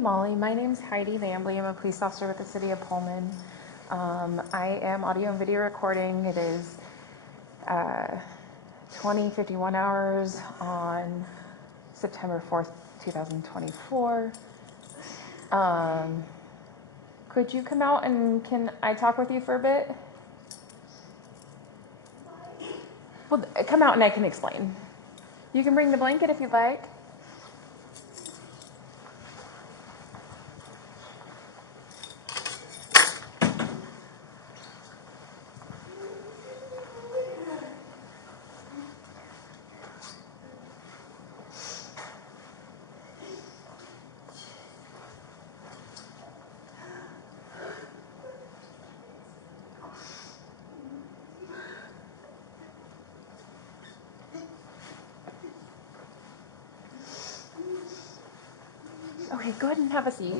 Molly. My name's Heidi Lambley. I'm a police officer with the city of Pullman. I am audio and video recording. It is 20:51 hours on September 4th, 2024. Could you come out and can I talk with you for a bit? Well, come out and I can explain. You can bring the blanket if you'd like. Okay, go ahead and have a seat.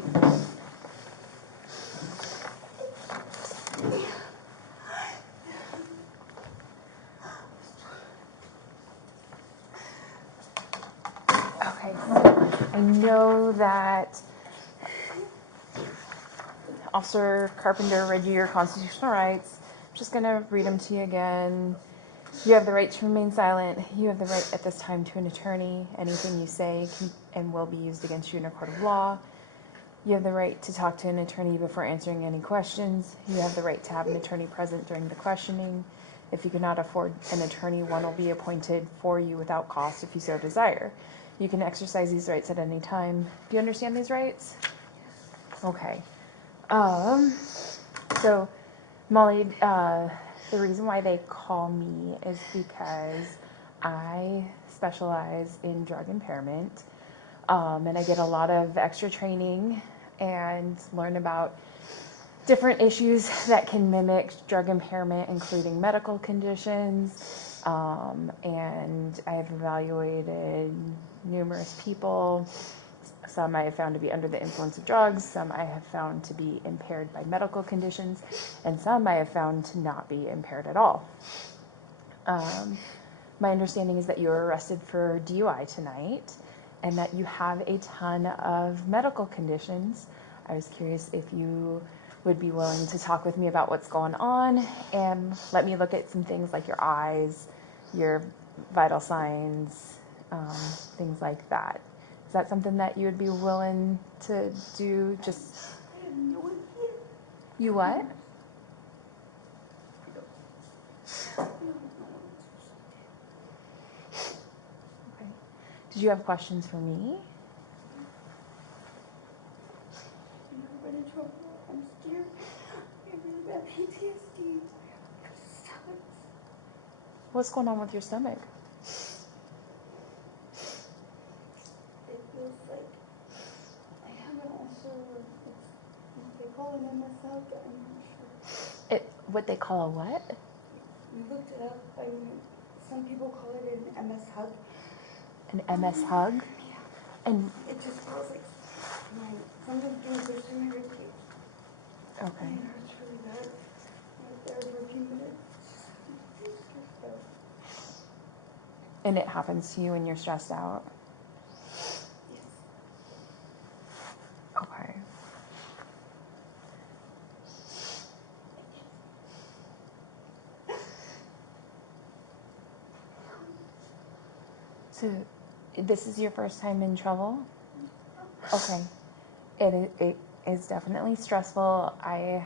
Okay, I know that Officer Carpenter read you your constitutional rights. I'm just going to read them to you again. You have the right to remain silent. You have the right at this time to an attorney. Anything you say can and will be used against you in a court of law. You have the right to talk to an attorney before answering any questions. You have the right to have an attorney present during the questioning. If you cannot afford an attorney, one will be appointed for you without cost if you so desire. You can exercise these rights at any time. Do you understand these rights? Okay. So, Molly, the reason why they call me is because I specialize in drug impairment, and I get a lot of extra training and learn about different issues that can mimic drug impairment, including medical conditions, and I have evaluated numerous people. Some I have found to be under the influence of drugs, some I have found to be impaired by medical conditions, and some I have found to not be impaired at all. My understanding is that you were arrested for DUI tonight, and that you have a ton of medical conditions. I was curious if you would be willing to talk with me about what's going on, and let me look at some things like your eyes, your vital signs, things like that. Is that something that you would be willing to do? Just I have no idea. You what? Okay. Did you have questions for me? I'm not ready to trouble. I'm scared. I have really bad PTSD. What's going on with your stomach? It feels like I have an ulcer. They call it an MS hug. I'm not sure. What they call a what? We looked it up. Some people call it an MS hug. An MS hug? Yeah. And it just feels like something's being pushed in my ribcage. okay. And it hurts really bad. Right there for a few minutes. And it happens to you when you're stressed out? Yes. Okay. So, this is your first time in trouble? Okay. It is definitely stressful. I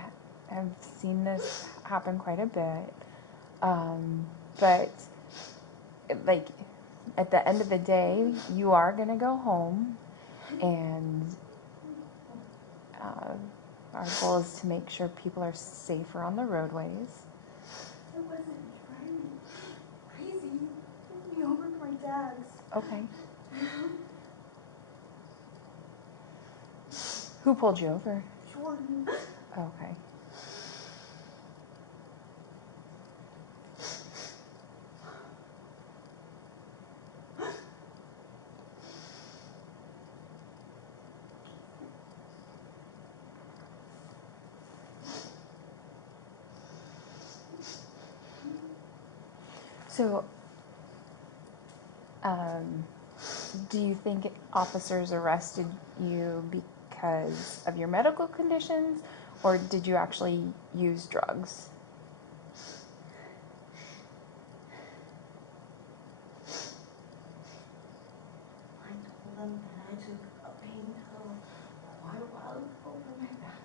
have seen this happen quite a bit. But, like, at the end of the day, you are going to go home, and our goal is to make sure people are safer on the roadways. I wasn't trying crazy. Pulled me over to my dad's. Okay. Who pulled you over? Jordan. Okay. So, do you think officers arrested you because of your medical conditions, or did you actually use drugs? I told them that I took a pain pill quite a while ago for my back.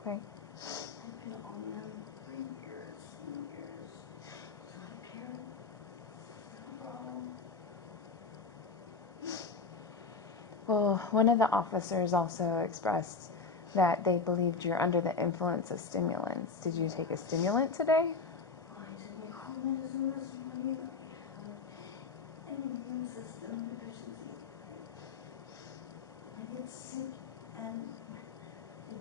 Okay. I've been on them for years and years. So I can't. No problem. Well, one of the officers also expressed that they believed you're under the influence of stimulants. Did you take a stimulant today? I took my cold medicine this morning. I have an immune system deficiency. I get sick and it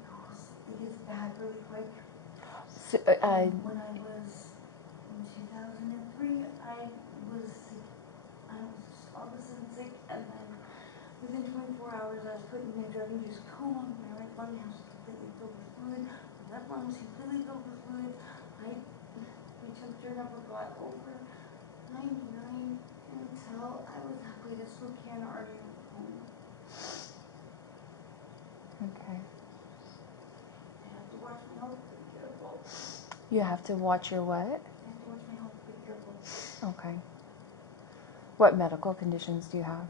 gets bad really quick. So, When I was in 2003, I was sick. I was all of a sudden sick, and then within 24 hours, I was put in a drug-induced coma. My right lung was completely filled with fluid. My left lung was completely filled with fluid. My temperature never got over 99 until I was halfway to Spokane, already home. okay. I have to watch my health, be careful. You have to watch your what? I have to watch my health, be careful. Okay. What medical conditions do you have?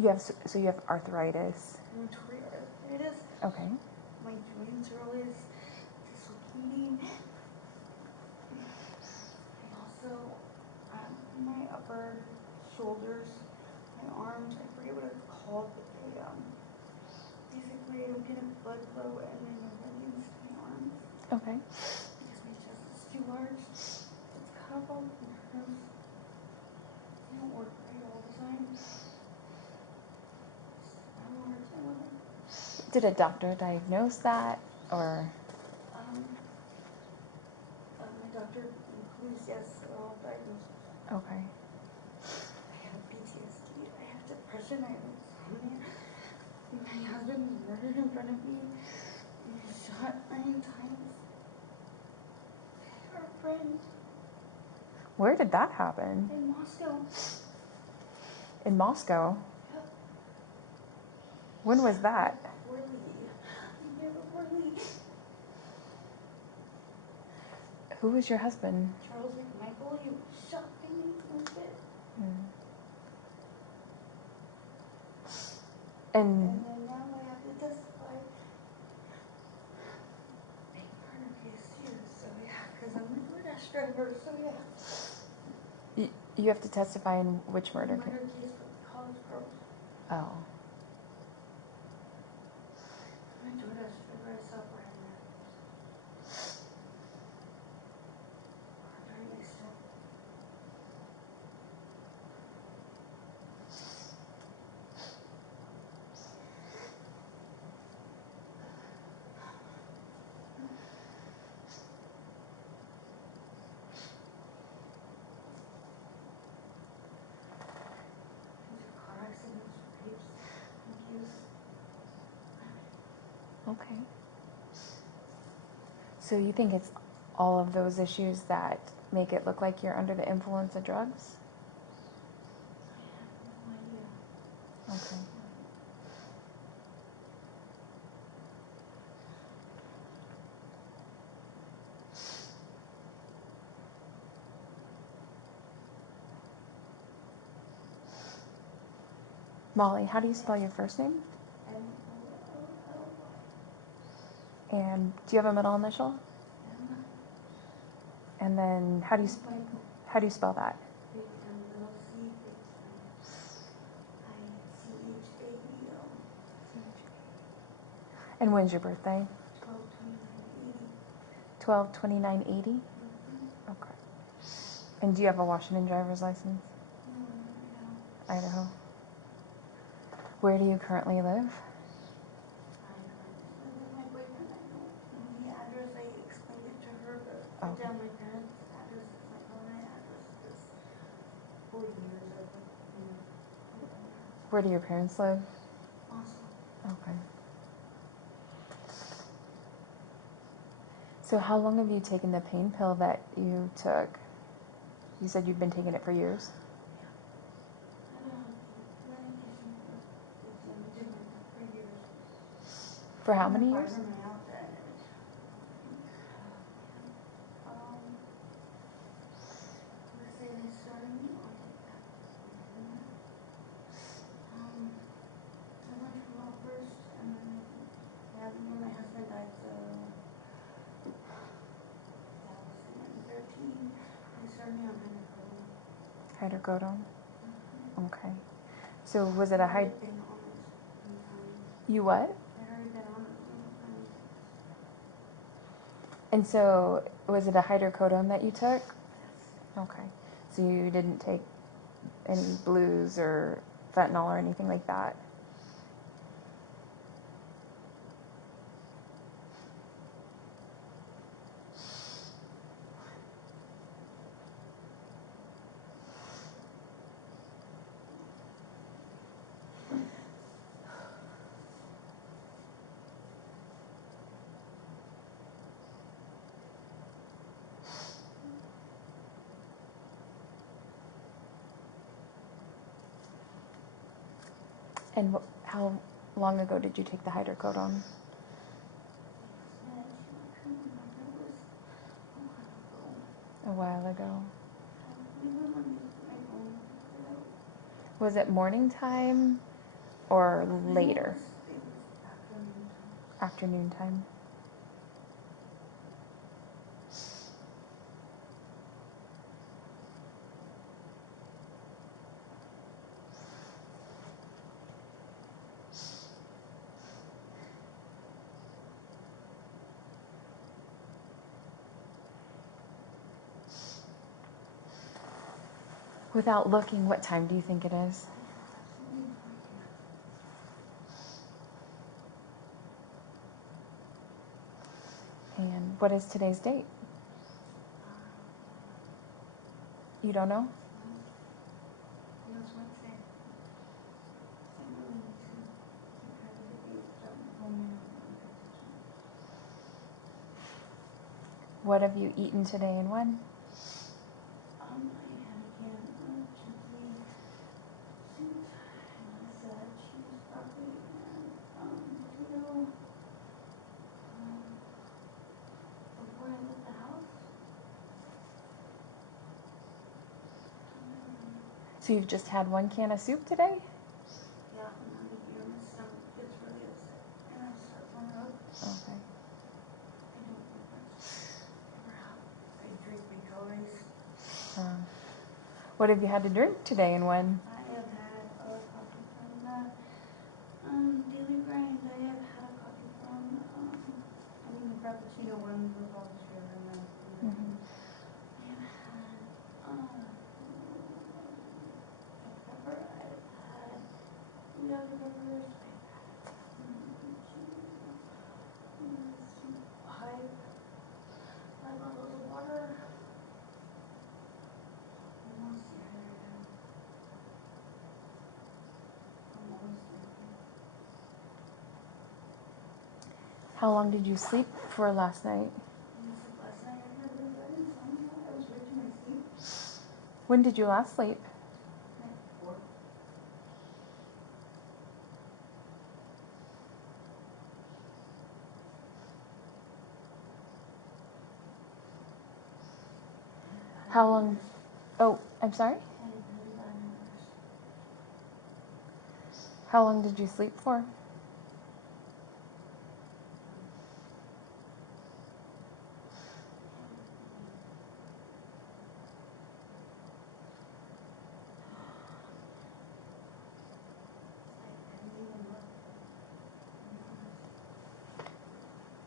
You have so you have arthritis. Rheumatoid arthritis. Okay. My joints are always dislocating. I also, my upper shoulders, my arms, I forget what it's called, but they, basically I don't get enough blood flow and then my veins to my arms Okay. because my chest is too large. It's cut off all the nerves. They don't work right all the time. I don't understand what Did a doctor diagnose that, or? my doctor includes, yes, all diagnoses. Okay. I have PTSD, I have depression, I have insomnia. My husband was murdered in front of me. He was shot 9 times. Our friend Where did that happen? in Moscow. In Moscow. Yep. When was that? Before Lee. The year before Lee. Who was your husband? Charles McMichael, he was shot by me. No shit. And And then now I have to testify. Big murder case here, so yeah, because I'm a DoorDash driver, so yeah. you have to testify in which murder case? Murder case for the college girls. Oh. I'm a DoorDash driver, I sell for him. Very nice stuff. Car accidents, rapes, abuse. Okay. So you think it's all of those issues that make it look like you're under the influence of drugs? I have no idea. Okay. Molly, how do you spell your first name? M-O-L-L-Y. And do you have a middle initial? M. And then how do you Michael. spell that? Big M, little C, big M. I-C-H-A-E-L. And when's your birthday? 12/29/80. 12/29/80? Okay. And do you have a Washington driver's license? No, no. Idaho. Where do you currently live? I live with my boyfriend. I don't know the address. I explained it to her, but I put down my parents' address as my permanent address because 4 years of Where do your parents live? Awesome. Okay. So how long have you taken the pain pill that you took? You said you've been taking it for years? For how many years? When my husband died, so that was in 2013. They started me on Hydrocodone? hydrocodone. Okay. So was it a hyd... I'd been on it one time. You what? I'd already been on it one time. And so was it a hydrocodone that you took? Okay. So you didn't take any blues or fentanyl or anything like that? And how long ago did you take the hydrocodone? A while ago. Was it morning time or later? It was Afternoon time. Without looking, what time do you think it is? And what is today's date? You don't know? What have you eaten today and when? I had a can of chickpea soup, and salad, cheese, broccoli, and potato. Before I left the house. So you've just had one can of soup today? Yeah, and then the beer, my stomach gets really upset, and I start throwing up. Okay. I don't think that's ever happened. I drink big calories. What have you had to drink today and when? I have had a coffee from Daily Grind. I have had a coffee from, the Frappuccino one with all the sugar and then Mm-hmm. I have had, pepper. I've had yellow peppers. I've had five bottles of water. I'm almost dehydrated. I'm always sleepy. How long did you sleep for last night? Last night I had really bad insomnia. I was right to my sleep. When did you last sleep? Night before. How long? Oh, I'm sorry? I had really bad nightmares. How long did you sleep for? I didn't even look.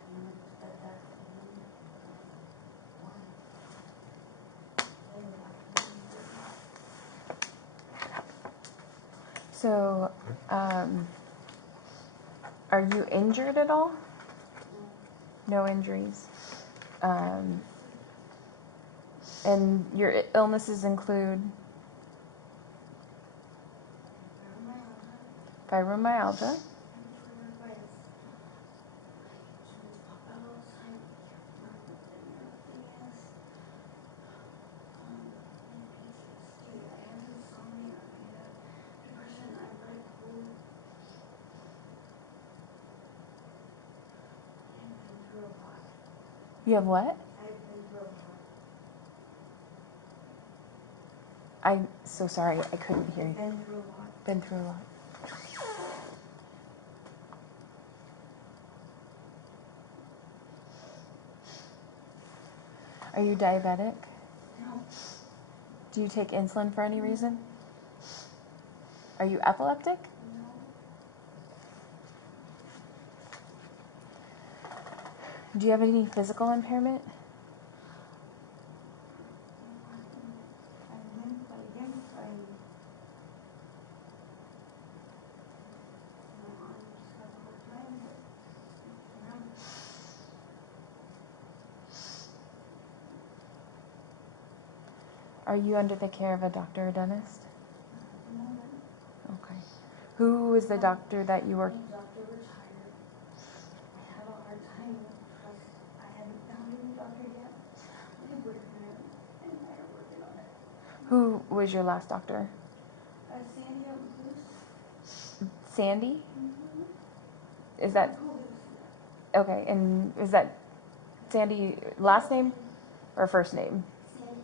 I went to bed that evening. One. So, are you injured at all? No injuries. And your illnesses include fibromyalgia, You have what? I've been through a lot. I'm so sorry, I couldn't hear you. Been through a lot. Been through a lot. Are you diabetic? No. Do you take insulin for any reason? Are you epileptic? No. Do you have any physical impairment? I limp. My arm just has a hard time, but around Are you under the care of a doctor or dentist? at the moment. Okay. Who is the doctor that you work? My doctor retired. I have a hard time because I haven't found a new doctor yet. My boyfriend and I are working on it. Who was your last doctor? Sandy out in Bruce. Sandy? Mm-hmm. Is that okay? And is that Sandy last name or first name? Sandy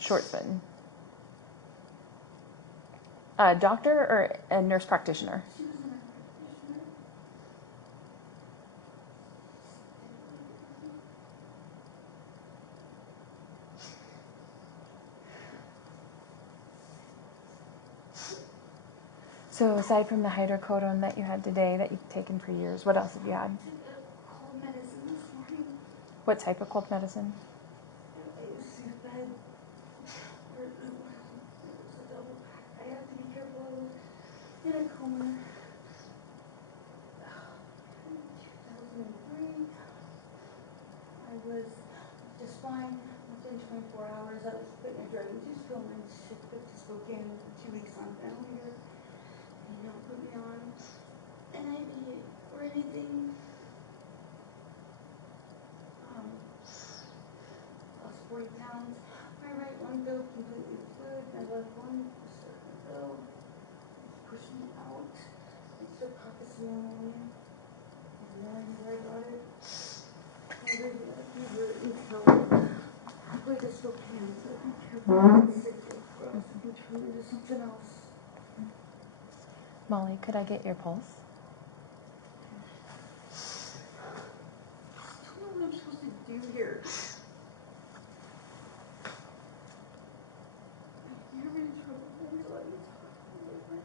Schwartzman. Schwartzman. Doctor or a nurse practitioner? She was a nurse practitioner. So aside from the hydrocodone that you had today that you've taken for years, what else have you had? I took a cold medicine this morning. What type of cold medicine? It was Soothbed. It was a double pack. I have to be careful. I was in a coma. 2003. I was just fine. Within 24 hours, I was put in a drug-induced pill and shipped to Spokane for 2 weeks on ventilator. They don't put me on an IV or anything. Lost 40 pounds. My right one felt completely fluid. My left one was starting to go. It's pushing me out. I streptococcus pneumonia. I have no idea where I got it. I really had a fever until I played this Spokane, so be careful when I'm sick or else it can turn into something else. Molly, could I get your pulse? I don't know what I'm supposed to do here. I'm having trouble until I can talk to my boyfriend.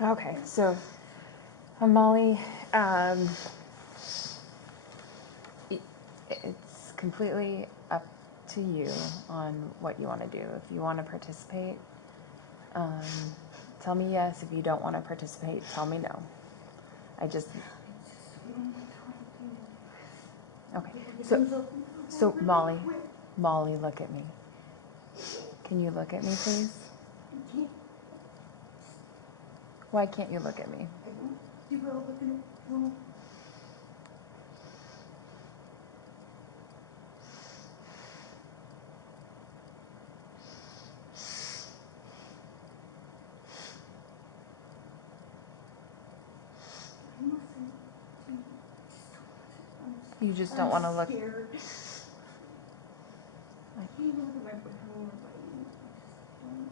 Okay, so Molly, it's completely up to you on what you want to do. If you want to participate, tell me yes. If you don't want to participate, tell me no. Okay. So Molly, look at me. Can you look at me, please? Why can't you look at me? I don't do well looking at people. You just don't want to look. Scared. I can't even look at my boyfriend when we're fighting. I just don't.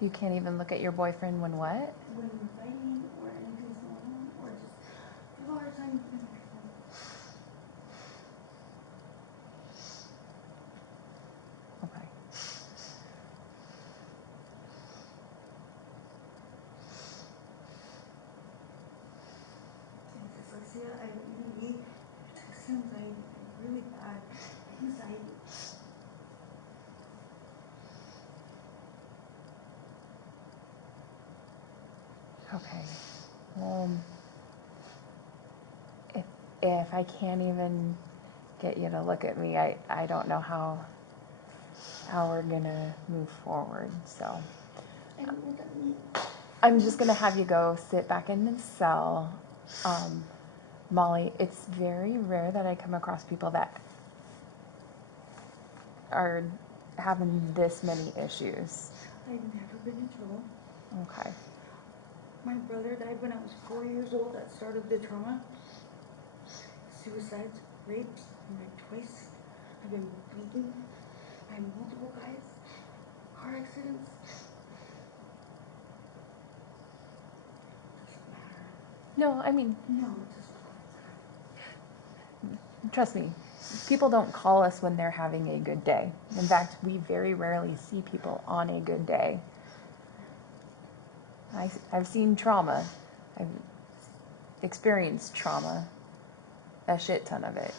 You can't even look at your boyfriend when what? When we're fighting or anything's going on, or just have a hard time looking at my phone. Okay. And dyslexia, I really need anxiety, really bad anxiety. Okay. If I can't even get you to look at me, I don't know how we're gonna move forward. So I don't know what that means. I'm just gonna have you go sit back in the cell. Molly, it's very rare that I come across people that are having this many issues. I've never been in trouble. Okay. My brother died when I was 4 years old. That started the trauma. Suicides, rapes, I'm raped twice. I've been beaten by multiple guys. Car accidents. Doesn't matter. No, I mean, No, it doesn't matter. trust me, people don't call us when they're having a good day. In fact, we very rarely see people on a good day. I've seen trauma. I've experienced trauma. A shit ton of it.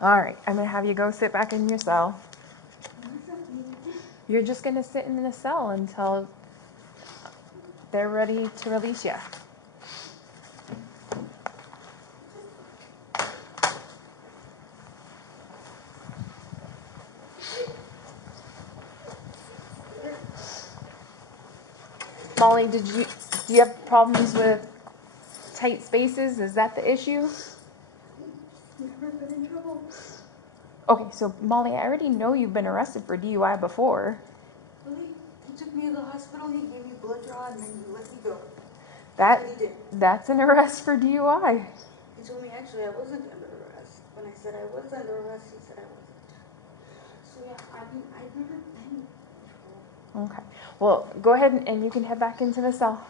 All right, I'm going to have you go sit back in your cell. What does that mean? You're just going to sit in the cell until they're ready to release you. Molly, do you have problems with tight spaces? Is that the issue? Never been in trouble. Okay, so Molly, I already know you've been arrested for DUI before. Really? He took me to the hospital, he gave me blood draw, and then he let me go. That That's what he did. that's an arrest for DUI. He told me actually I wasn't under arrest. When I said I was under arrest, he said I wasn't. So yeah, I mean, I've never been in trouble. Okay. Well, go ahead and you can head back into the cell.